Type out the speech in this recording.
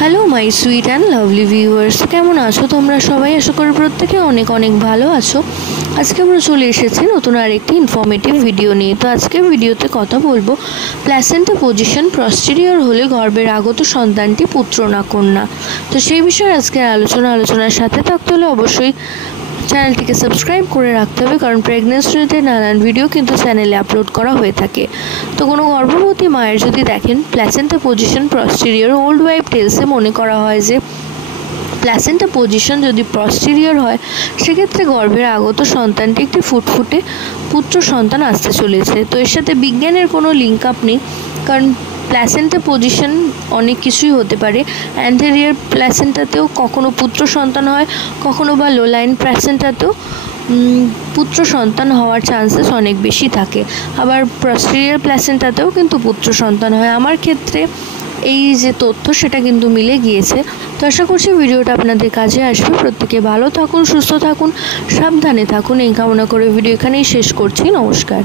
Hello my sweet and lovely viewers, কেমন আছো তোমরা সবাই? আশা করি প্রত্যেকে অনেক অনেক ভালো আছো। আজকে আমরা চলে এসেছি নতুন আরেকটি ইনফরমেটিভ ভিডিও নিয়ে। তো আজকের ভিডিওতে কথা বলবো প্ল্যাসেন্টা পজিশন প্রস্টেরিয়র হলে গর্ভের আগত সন্তানটি পুত্র না কন্যা। তো সেই বিষয়ে আজকের আলোচনার সাথে থাকতে হলে অবশ্যই চ্যানেলটিকে সাবস্ক্রাইব করে রাখতে হবে, কারণ প্রেগনেন্সি রিলেটেড নানান ভিডিও কিন্তু চ্যানেলে আপলোড করা হয়ে থাকে। তো কোনো গর্ভবতী মায়ের যদি দেখেন প্ল্যাসেন্টা পজিশন প্রস্টেরিয়র, ওল্ড ওয়াইফ টেলসে মনে করা হয় যে প্ল্যাসেন্টা পজিশন যদি প্রস্টেরিয়র হয় সেক্ষেত্রে গর্ভের আগত সন্তানটি একটি ফুটফুটে পুত্র সন্তান আসতে চলেছে। তো এর সাথে বিজ্ঞানের কোনো লিঙ্ক আপ নেই, কারণ প্ল্যাসেন্টা পজিশন অনেক কিছুই হতে পারে। অ্যান্টেরিয়র প্ল্যাসেন্টাতেও কখনো পুত্র সন্তান হয়, কখনো বা লোলাইন প্ল্যাসেন্টাতেও পুত্র সন্তান হওয়ার চান্সেস অনেক বেশি থাকে। আবার প্রস্টেরিয়র প্ল্যাসেন্টাতেও কিন্তু পুত্র সন্তান হয়। আমার ক্ষেত্রে এই যে তথ্য সেটা কিন্তু মিলে গিয়েছে। তো আশা করছি ভিডিওটা আপনাদের কাজে আসবে। প্রত্যেকে ভালো থাকুন, সুস্থ থাকুন, সাবধানে থাকুন এই কামনা করে ভিডিও এখানেই শেষ করছি। নমস্কার।